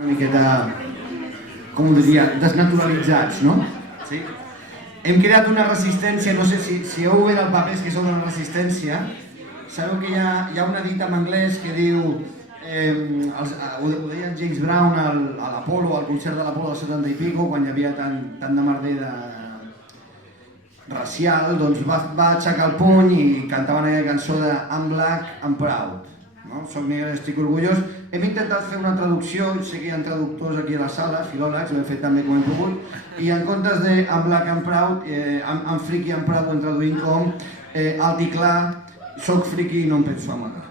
una miqueta, com ho diria, desnaturalitzats, no? Sí? Hem creat una resistència, no sé si heu obert els papers que són de la resistència, sabeu que hi ha una dita en anglès que diu, ho deia James Brown a l'Apolo, al concert de l'Apolo del 70 i pico, quan hi havia tant de merder racial, doncs va aixecar el puny i cantaven aquella cançó de I'm black, I'm proud. Soc negre, estic orgullós. Hem intentat fer una traducció, sé que hi ha traductors aquí a la sala, filòlegs, l'hem fet també com hem pogut, i en comptes de I'm black, I'm proud, I'm freaky, I'm proud, ho hem traduït com alt i clar, soc friki i no em penso amagar.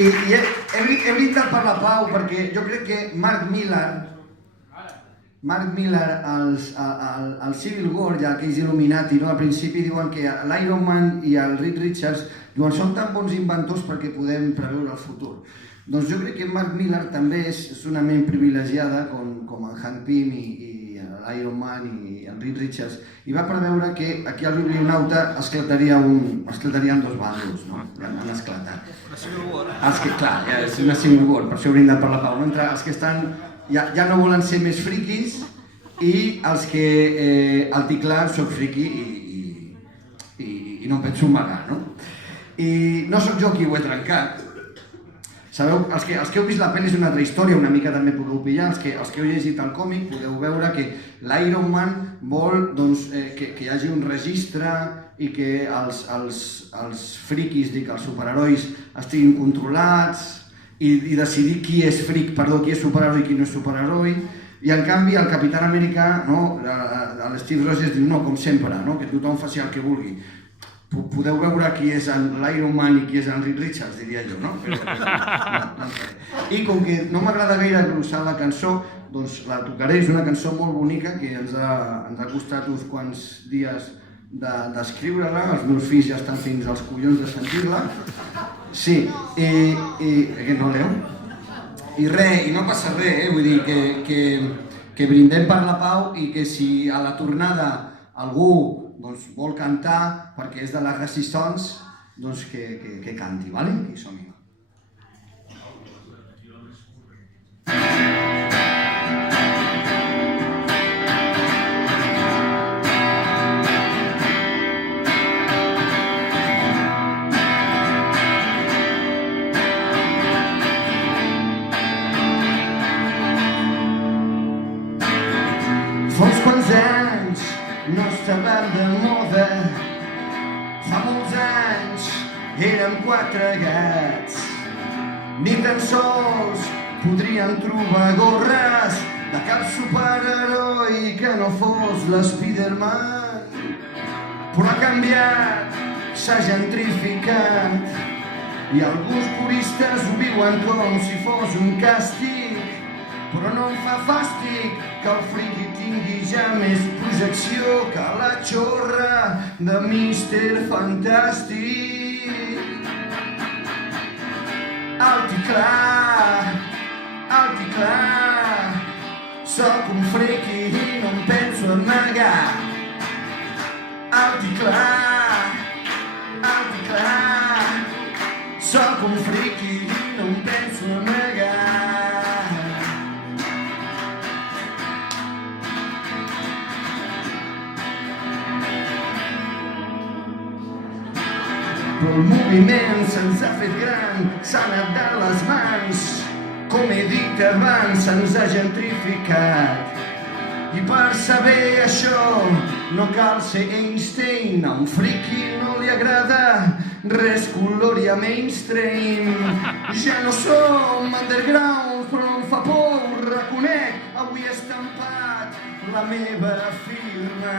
I he brindat per la pau perquè jo crec que Mark Millar al Civil War, ja aquells Illuminati, al principi diuen que l'Iron Man i el Reed Richards diuen són tan bons inventors perquè podem preveure el futur. Doncs jo crec que Mark Millar també és una ment privilegiada com el Hank Pym i l'Iron Man i el Reed Richards, i va preveure que aquí al Biblionauta esclatarien dos bàndols, no? Han esclatat. Una Civil War. Clar, és una Civil War, per això brindat per la pau. Entre els que estan ja no volen ser més friquis i els que al teclar soc friqui i no em penso amagar, no? I no sóc jo qui ho he trencat. Sabeu, els que heu vist la pel·li és una altra història, una mica també podeu pillar, els que heu llegit el còmic podeu veure que l'Iron Man vol que hi hagi un registre i que els friquis, els superherois, estiguin controlats i decidir qui és superheroi i qui no és superheroi. I en canvi el Capitán Amèrica, l'Steve Rogers diu no, com sempre, que tothom faci el que vulgui. Podeu veure qui és l'Iron Man i qui és el Reed Richards, diria jo, no? I com que no m'agrada gaire glossar la cançó, doncs la tocaré, és una cançó molt bonica que ens ha costat uns quants dies d'escriure-la, els meus fills ja estan fins als collons de sentir-la. Sí, i no leu? I res, i no passa res, vull dir que brindem per la pau i que si a la tornada algú vol cantar perquè és de la Resistance, doncs que canti, vale? I som-hi. Fa uns quants anys no estàvem de moda, fa molts anys érem quatre gats, ni tan sols podríem trobar gorres de cap superheroi que no fos l'Spiderman. Però ha canviat, s'ha gentrificat i alguns puristes ho viuen com si fos un càstig. Però no em fa fàstic que el friki tingui ja més projecció que la xorra de Mr. Fantàstic. Alt i clar, sóc un friki i no em penso amagar. Alt i clar, sóc un friki i no em penso amagar. Però el moviment se'ns ha fet gran, s'ha anat de les mans. Com he dit abans, se'ns ha gentrificat. I per saber això no cal ser Einstein. A un friki no li agrada res coloria mainstream. Ja no som underground, però em fa por, ho reconec. Avui he estampat la meva firma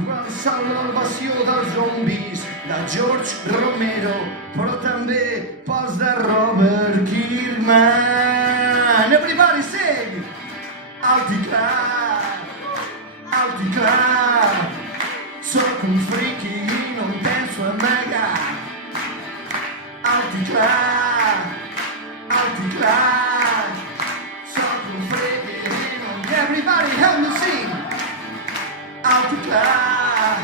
per salvació dels zombis de George Romero, però també pels de Robert Kirkman. Everybody sing! Alt i clar, sóc un friki i no em penso amagar. Alt i clar, sóc un friki i no em... Everybody help me sing! Alt i clar,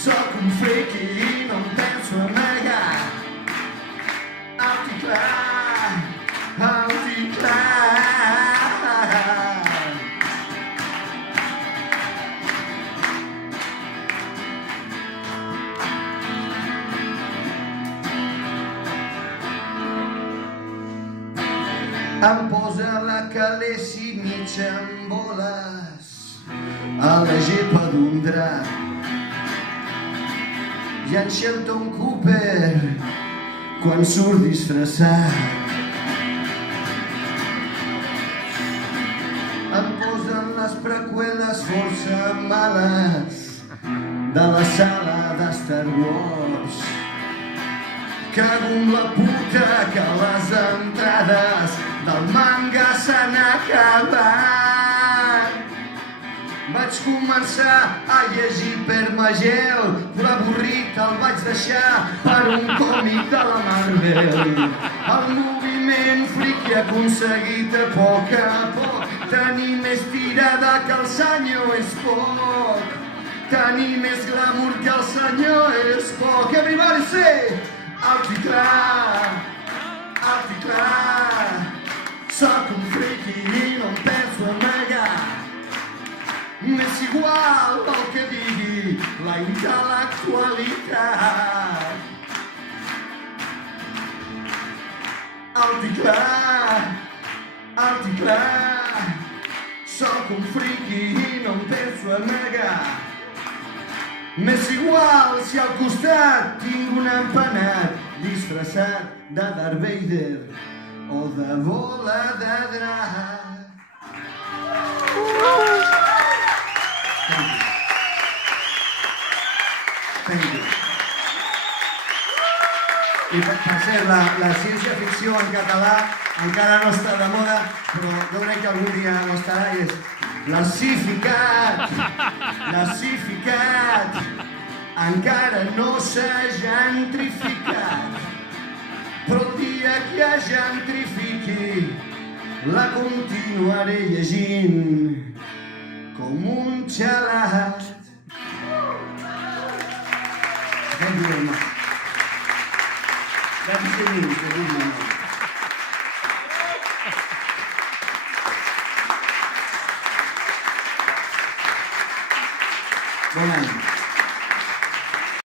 sóc un friki i no em penso amagar. em posa la calesi mitja en boles a la gepa d'un drac. I en Shelton Cooper quan surt disfressat em posen les preqüeles força males de la sala de Star Wars. Cago amb la puta que les entrades del manga s'han acabat. Vaig començar a llegir Permagel, però avorrit el vaig deixar per un còmic de la Marvel. El moviment friki ha aconseguit a poc tenir més tirada que el senyor Spock. Tenir més glamour que el senyor Spock. Everybody say! Alt i clar, soc un friki i no em penso amagar. M'és igual el que digui la intel·lectualitat. Alt i clar, soc un friki i no em penso amagar. M'és igual si al costat tinc un empanat disfressat de Darth Vader o de bola de drac. Thank you. I per cert, la ciència-ficció en català encara no està de moda, però jo crec que algun dia no estarà i és Lassificat, encara no s'ha gentrificat, però el dia que ja gentrifiqui la continuaré llegint com un xalat. Thank you very much. That's the name.